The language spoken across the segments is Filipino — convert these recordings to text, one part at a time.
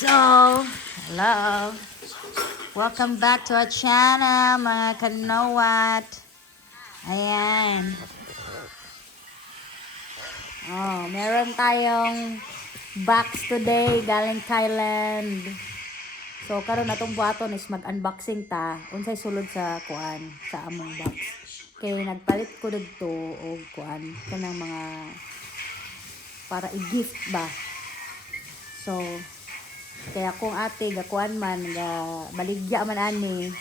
So, hello. Welcome back to our channel, mga kanowat. Ayan. Oh, meron tayong box today galing Thailand. So, karon natong buhaton is mag-unboxing ta. Unsay sulod sa kuan sa among box. Kay nagpalit ko dito og kuan kanang mga para i-gift ba. So, kaya kung ate gakuan man ga baligya man ani.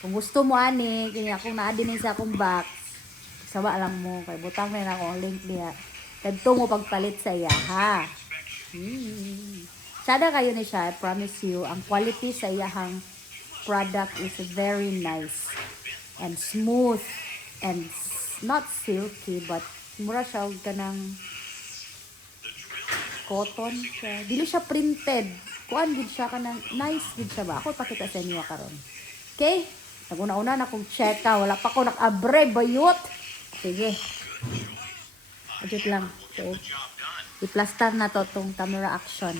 Kung gusto mo ani, kanya akong naadin sa akong box. Sawa lang mo kay butang na ako ang link niya. Kadto mo pagpalit sa iya ha. Sada kayo ni siya, I promise you, ang quality sa iyahang product is very nice and smooth and not silky but mura siya og kanang cotton siya. Dili siya printed. Kuan gid siya kanang nice gid siya ba. Ako pakita sa inyo karon. Okay? Naguna-una na kong check ka. Wala pa ko nakabre bayot. Sige. Adjust lang. Okay. I-plaster na to tong camera action.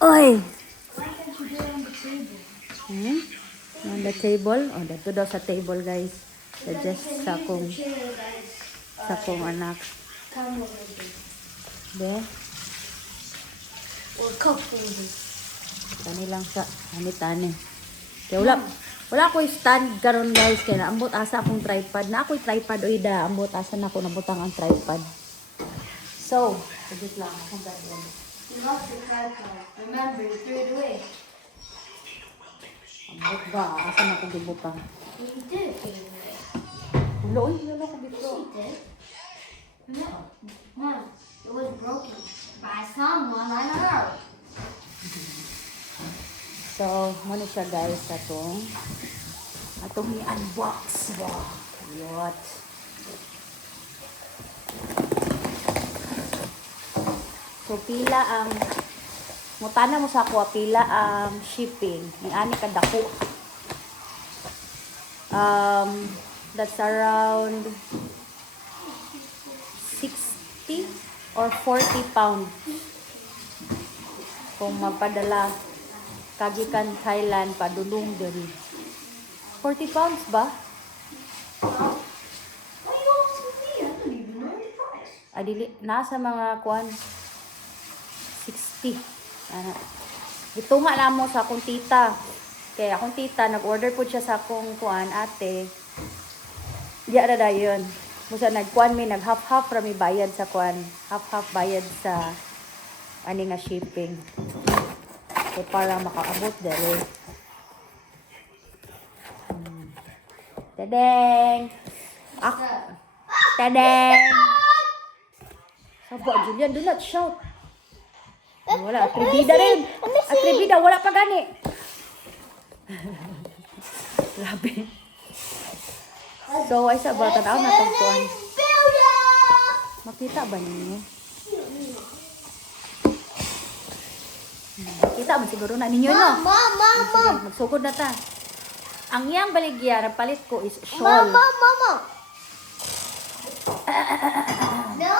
Oy! On the table? Oh, dito daw sa table guys. Suggest sa kong anak. De. Or couple. Tani lang sa tani. Kaya wala ko stand karon guys kaya naambot asa akong tripod. Na ako'y tripod oy da ambot asa na ako nabutang ang tripod. So, sagit lang akong gagawin. You lost your tripod. Remember, you threw it away. Ambot ba asa na ako gibutang. You did throw it away. Ulo wala ko bito. You did. No. Mom, it was broken by someone I know. So, muna siya guys atong i-unbox ba. Yot. So, pila ang mutana mo sa ako, pila ang shipping. Ni ani ka dako. That's around 60 or 40 pounds. Kung magpadala kagikan Thailand padulong diri. 40 pounds ba? Why you asking me? I don't even know the price. Adili nasa mga kuan 60. Gitunga na mo sa akong tita. Kaya akong tita nag-order po siya sa akong kuan ate. Diya ra dayon. Musa nagkuan mi nag-half ra mi bayad sa kuan. Half bayad sa ani nga shipping. So, para makaabot dali. Tadeng! Tadeng! Sabo, Julian, do not shout. Wala, atribida rin. Atribida, wala pa gani. Grabe. So, ay sa ba, tanaw na itong kuhan. Makita ba ninyo? Kita man siguro na ninyo, no? Mom. Magsugod na ta. Ang iyang baligya, ang palit ko is shawl. Mama. No.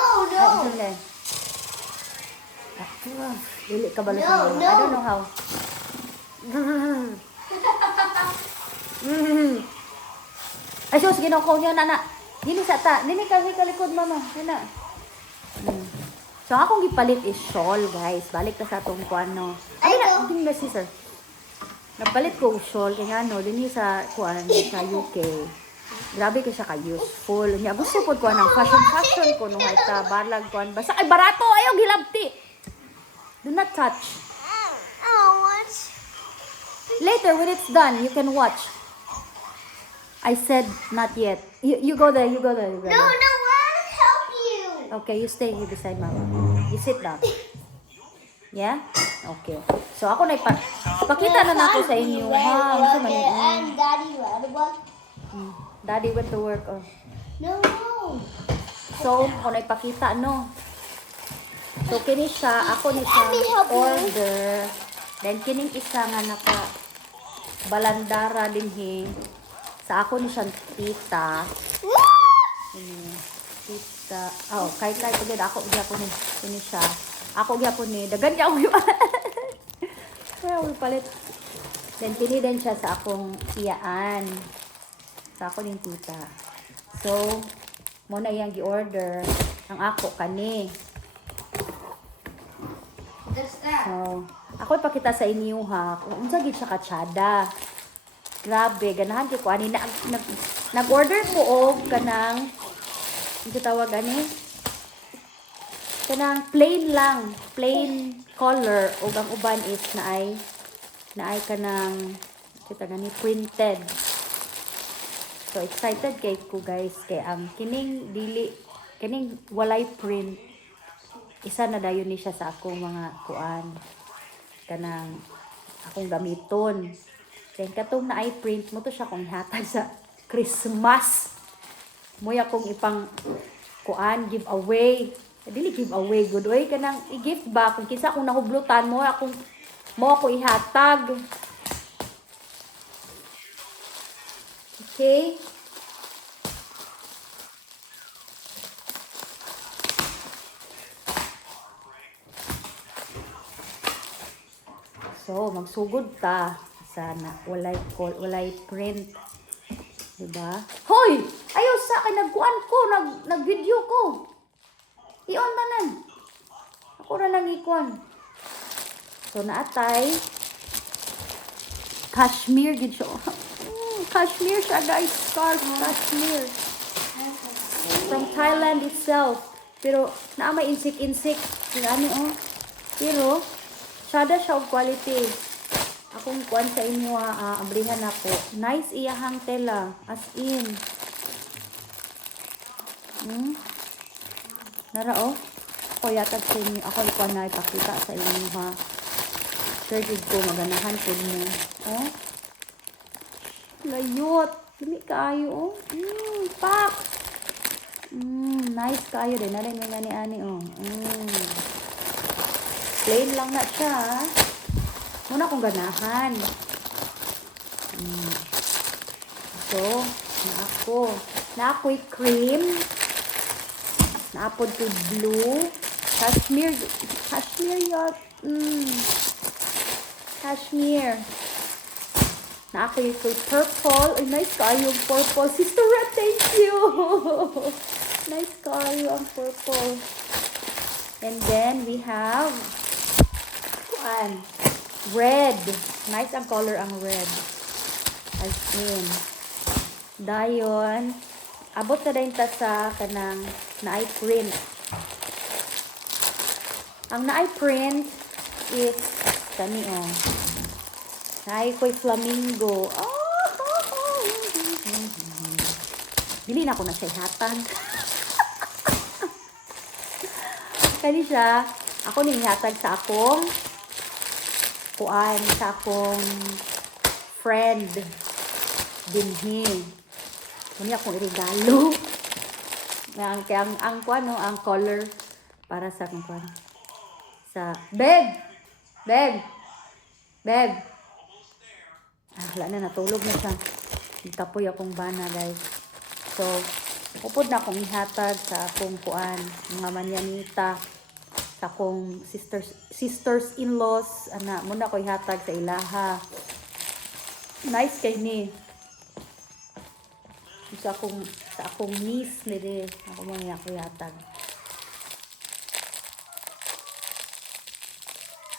Ay, dili ka balas No. I don't know how. Ay, sus, ginoko niyo, nana. Dili sa ta. Dili kasi kalikod, mama. Nana. So, akong gipalit is shawl, guys. Balik ka sa atong kuan, no. Ay, na, hindi na sir. Nagpalit ko shawl, kaya ano, din sa kuan, sa UK. Grabe ka siya ka-useful. Niya, gusto po kuan ng fashion ko, nung ita, barlag kuan. Basta, ay, barato, ayaw, gilabti. Do not touch. Watch. Later, when it's done, you can watch. I said, not yet. You go there, you go there. No, I'll help you. Okay, you stay here beside mama. You sit down. Yeah? Okay. So, ako na ipakita na ako sa inyo. Ha? Gusto man yun. And Daddy Ladybug. Daddy went to work. Oh. No. So, ako na ipakita, no? So, kini siya, ako ni siya Let me help you. order. Then, kining isa nga naka balandara din sa ako ni siyang tita. Tita. Oh, kahit pagod ako, ako ni siya. Ako gyapon ni dagan niya uy. Kaya uy palit. Then pili din siya sa akong iyaan. Sa ako din tita. So, mo na iyang gi-order ang ako kani. What's that? So, ako ipakita sa inyo ha, kung unsa gid siya katsada. Grabe, ganahan kay ko ani nag-order ko og kanang ito tawag ani kanang plain lang, plain color ug ang uban is naay kanang kita gani printed. So excited kay ko guys kay ang kining walay print isa na dayon ni siya sa akong mga kuan kanang akong gamiton. Then katong naay print mo to siya kung ihatag sa Christmas. Moy akong ipang kuan giveaway. Dili giveaway good way kanang i-gift ba kung kinsa akong nahublutan mo ako ihatag. Okay? So, magsugod ta. Sana walay print. Diba? Hoy! Ayaw sa akin nagkuan ko, nag-video ko. I-on tanan. Ako na nag-ikuan. So, naatay. Cashmere gid siya. Cashmere siya guys. Scarf, cashmere. From Thailand itself. Pero, naamay insik-insik. Ano oh. Pero, sada siya og quality. Akong kuan sa inyo abrihan ako. Nice iyahang tela. As in. Nara oh. Ako yatag sa inyo. Ako ikuan na ipakita sa inyo ha. Sure gid ko maganahan po mo. Oh. Layot. Dili kaayo oh. Pak. Nice kaayo din. Narin may ani oh. Plain lang na siya. Muna akong ganahan. So, na ako'y cream. Naapod to blue. Cashmere yun. Cashmere. Na ako'y purple. Ay, nice kayo ang purple. Sister Red, thank you. Nice kayo ang purple. And then, we have red. Nice ang color ang red. As in. Dayon. Abot na din ta sa kanang naay print. Ang naay print is kani oh. Naay ko'y flamingo. Dili na ko na siya ihatag. Kani siya. Ako ning ihatag sa akong kuan sa akong friend dinhi. Muna akong irigalo. Ang kuan no, ang color para sa akong kuan. Sa beb. Wala na natulog na siya. Tapoy akong bana guys. So, upod na akong ihatag sa akong kuan, mga manyanita. Sa akong sisters-in-laws, muna ko ihatag sa ilaha. Nice kay ni. Sa akong niece ni ako muna ako ihatag.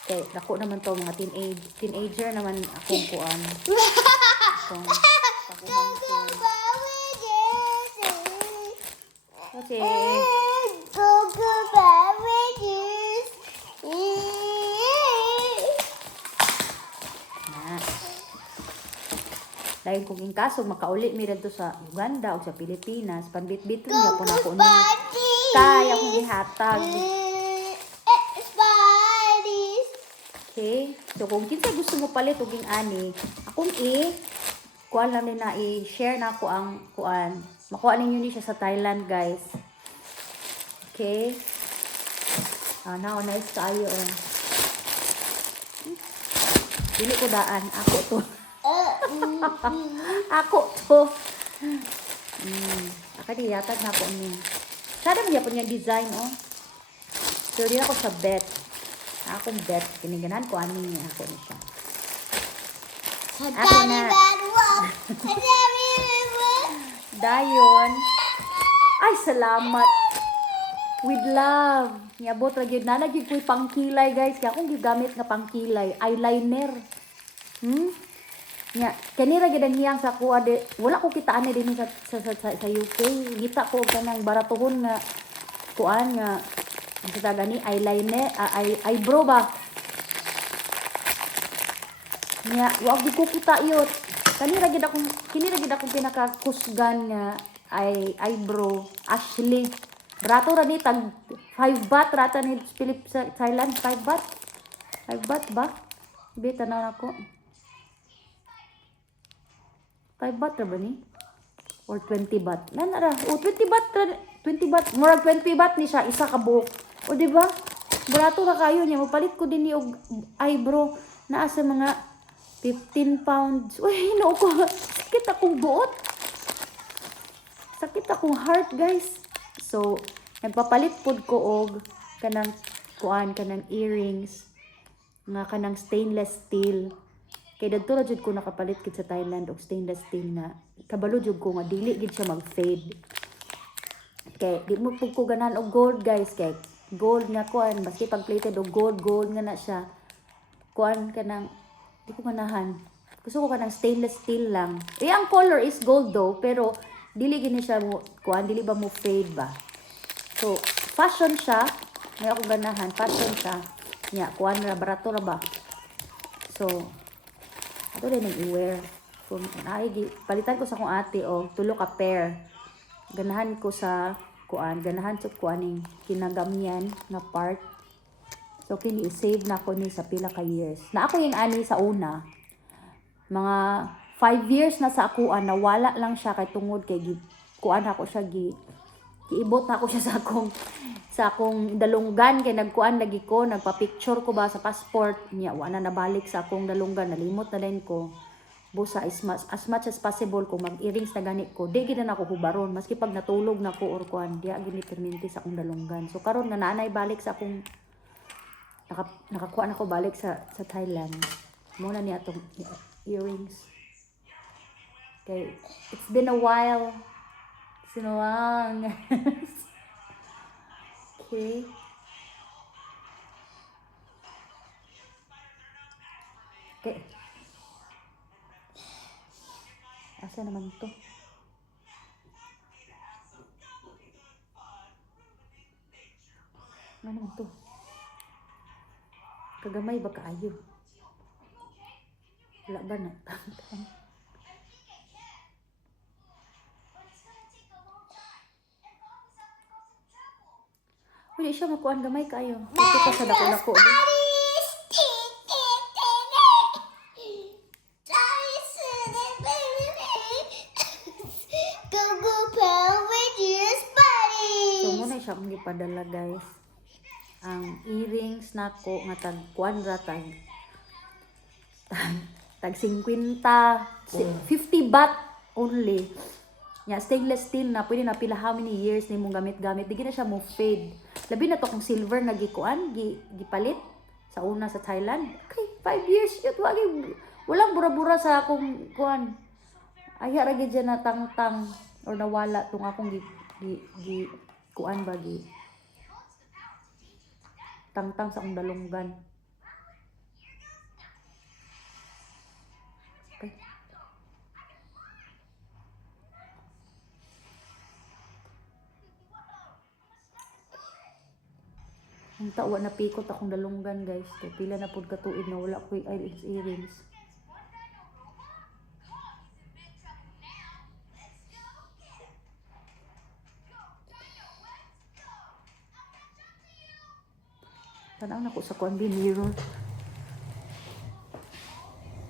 Okay, dako naman to mga teenager naman akong kuan. Akong pagumangkin. Okay. Dahil kung in kaso makauli mi dito sa Uganda o sa Pilipinas, panbitbit niya po na ko ni kaya kong ihatag. Okay? So kung kinsa gusto mo palit og ani, akong kuan lang din na i-share na ko ang kuan. Makuha ninyo ni siya sa Thailand, guys. Okay? Now nice tayo. Dili ko daan, ako to. Ako to. Akadiyatag na ako ni. Sada mo yapon yung design, oh. So, di ako sa bet. akong bet kiniganahan ko ani niya ako ni siya. A Ako daddy na. bad wolf. A daddy bad wolf. Dayon. Ay, salamat. With love. Niabot ra gyud na gyud ko'y pangkilay guys. Kaya akong gigamit nga pangkilay, eyeliner. Nya, kani ra gyud ang hiyang sa kuha de. Wala ko kitaan din sa UK. Ngita ko kanang baratuhon nga kuan nga sa gani eyeliner, eyebrow ba. Nya, wag ko kita iyot. Kani ra gyud akong pinakakusgan nga eyebrow Ashley. Rato ra ni tag 5 baht rata ni Philip sa Thailand 5 baht. 5 baht ba? Bi tanaw nako. 5 baht ra ba ni? Or 20 baht. Nana ra. O 20 baht ra. 20 baht. Murag 20 baht ni siya isa ka buhok. O di ba? Barato ra kayo niya. Mapalit ko din ni og eyebrow naa sa mga 15 pounds. Uy, no ko. Sakit akong buot. Sakit akong heart, guys. So, nagpapalit pod ko og kanang kanang earrings nga kanang stainless steel. Kay dadto ra jud ko nakapalit gid sa Thailand og stainless steel nga kabalo jud ko nga dili gid siya mag-fade. Kay di mo pud ko ganahan og gold, guys, kay gold nga kuan maski pag plated og gold nga na siya. Kuan kanang di ko ganahan. Gusto ko kanang stainless steel lang. Ang color is gold though, pero dili gini siya mo kuan, dili ba mo fade ba. So, fashion siya. May ako ganahan, fashion siya. Nya, kuan ra barato ra ba. So, ato din i-wear. So, palitan ko sa akong ate o tulo ka pair. Ganahan ko sa kuan, ganahan sa kuaning kinagamyan nga part. So, kini i-save na ko ni sa pila ka years. Na ako yung ani sa una, mga 5 years na sa akuan, nawala lang siya kay tungod kay kuan ako siya giibot na ako siya sa akong dalunggan kay nagkuan lagi ko, nagpa-picture ko ba sa passport niya, wala na nabalik sa akong dalunggan, nalimot na din ko. Busa as much as possible kung mag-earrings na ganit ko, di gid na ako hubaron maski pag natulog na ko or kuan, di gid ni perminti sa akong dalunggan. So karon nga naanay balik sa akong nakakuha na ko balik sa Thailand. Muna ni atong earrings. Okay, it's been a while. Sinuwang. Okay. Okay. Asa naman to? Ano naman to? Kagamay ba kaayo? Wala ba na? Hindi siya makuan gamay kayo. Ito pa sa dako-dako. So muna siya akong gipadala, guys. Ang earrings nako nga tag kuadra tag 50 50 baht only. Nya stainless steel na pwede na pila how many years nimo gamit-gamit, di na siya mo fade. Labi na to kung silver nga gikuan, gipalit sa una sa Thailand. Okay, 5 years yun, walang bura-bura sa akong kuan. Ay ra gid na tangtang or nawala tong akong kuan ba tangtang sa akong dalunggan. Okay. Ang tawa na pikot akong dalunggan, guys. Kaya pila na pud katuig na wala ko earrings. Tanaw na ko sa kuan mirror.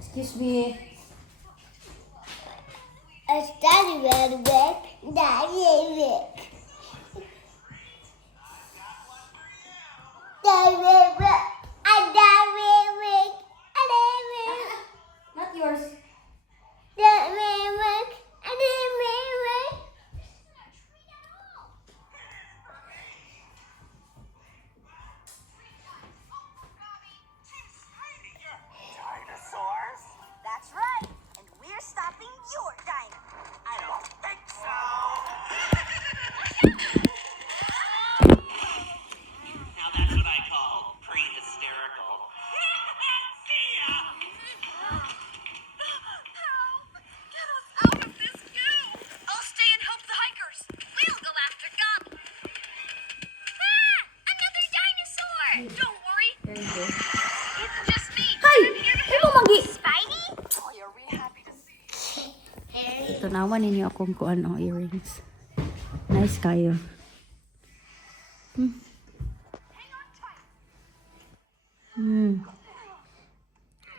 Excuse me. It's Daddy Red Wick. Daddy Wick. Daddy Wick. Daddy Wick. Daddy Wick. Not yours. Daddy Wick. Daddy Wick. Now that's what I call pre-hysterical. See ya! Get us out of this goo! I'll stay and help the hikers. We'll go after Gump. Ah! Another dinosaur! Don't worry, it's just me. Hi! I'm here to Ano help. magi? Spidey? Oh, you're really happy to see me. Tunawan ninyo akong kuan ang earrings. Nice kayo.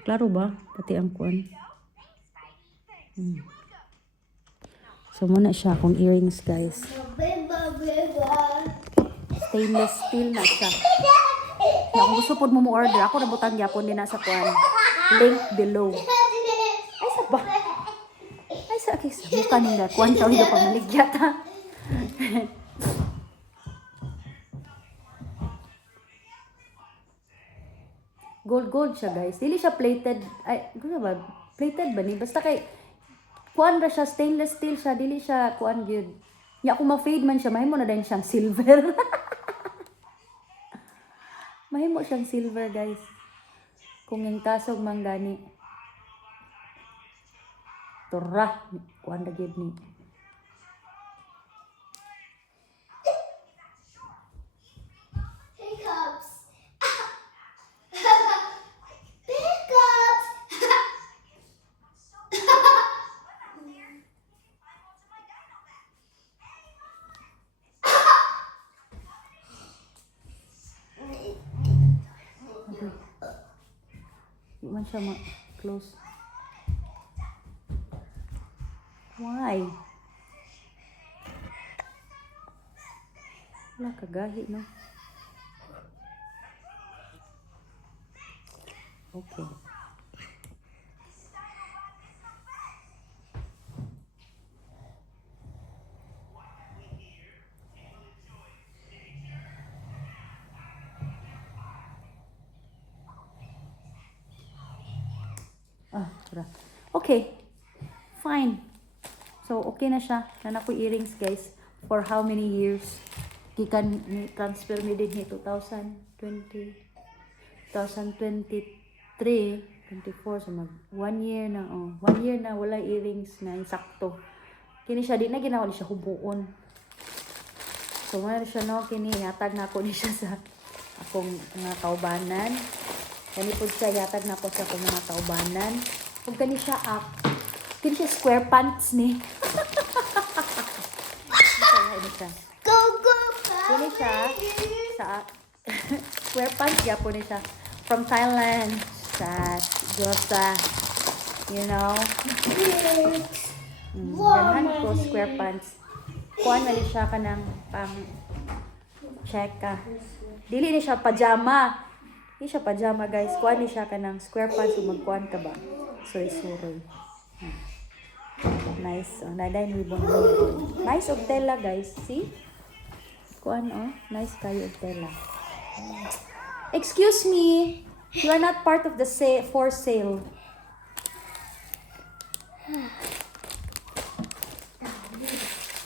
Klaro ba? Pati ang kuan. So, muna siya akong earrings, guys. Stainless steel na siya. Kaya kung gusto po mo order, ako nabutang yapon din na sa kuan. Link below. Ay, sa ba? Ay, sa akis. Buka nila. Kuan siya, hindi pa maligyat, ha? Gold siya, guys. Dili siya plated. Ay, ano ba? Plated ba ni? Basta kay kuan ra siya, stainless steel siya, dili siya kuan gyud. Ya kung ma-fade man siya, mahimo na din siyang silver. Mahimo siyang silver, guys. Kung yung tasog man gani. Tura, kuan ra gyud ni. Hiccups. Hiccups. Di man siya ma-close. Why? Wala kagahi, no? Okay. Tara. Okay. Fine. So, okay na siya. Nana ko earrings, guys. For how many years? Gikan transfer mi din ni 2020. 2023, 24, so mag 1 year na, 1 year na wala earrings na insakto. Kini siya, di na ginawa ni siya hubuon. So, wala siya, no, kini, yatag na ako ni siya sa akong mga kaubanan. Kani po siya, yatag na ako sa akong mga kaubanan. Kung kani siya up, kini siya square pants ni. Kini siya. Go, go, Kini siya, sa square pants, ya po ni siya. From Thailand, sa Josa, you know. Ganhan ko, square pants. Kuha na siya ka ng pang check ka. Dili ni siya pajama. Hindi siya pajama, guys. Kuha ni siya ka ng square pants kung magkuhan ka ba. Suroy-suroy. Nice. Nadayin ribbon. Nice of tela, guys. See? Kuhan, nice kayo of tela. Excuse me. You are not part of the for sale.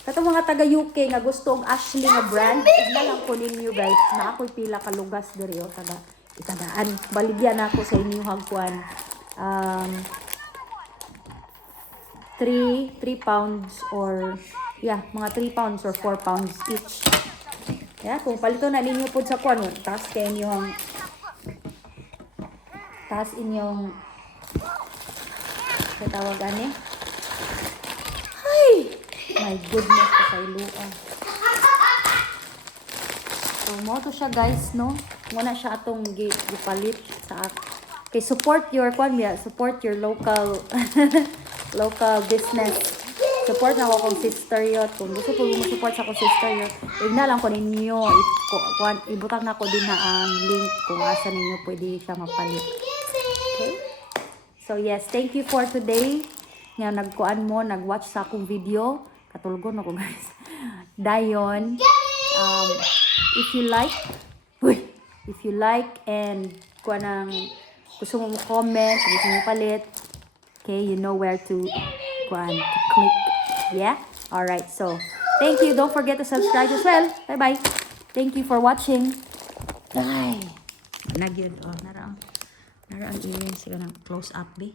Kato mga taga UK nga gusto ang Ashley nga brand, igna lang ko ninyo, guys. Na ako'y pila ka lugas diri o taga itadaan. Baligyan ako sa inyo hagkuan. 3 pounds or mga 3 pounds or 4 pounds each. Kung palito na ninyo po sa kuan, taas kayo inyong katawag ani. Ay! My goodness, kasayluan. So, mo to siya, guys, no? Muna siya atong gipalit sa kay support your local local business. Support na ako kong sister yot. Kung gusto po mo support sa akong sister yot, igna lang ko ninyo. Ibutang na ko din na ang link kung asa ninyo pwede siya mapalit. Okay? So yes, thank you for today. Nga nag-watch sa akong video. Katulgon ako, guys. Dayon, if you like and gusto mo comment, gusto mo palit, okay, you know where to click. Yeah? Alright, so Thank you. Don't forget to subscribe as well. Bye-bye. Thank you for watching. Ay. Nagyod. Oh, nara ang earrings. Sila ng close up, be.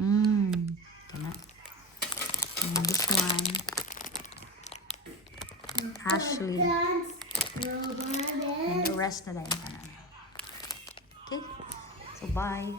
Ito na. And this one. Ashley. And the rest na lang. Okay? So, bye.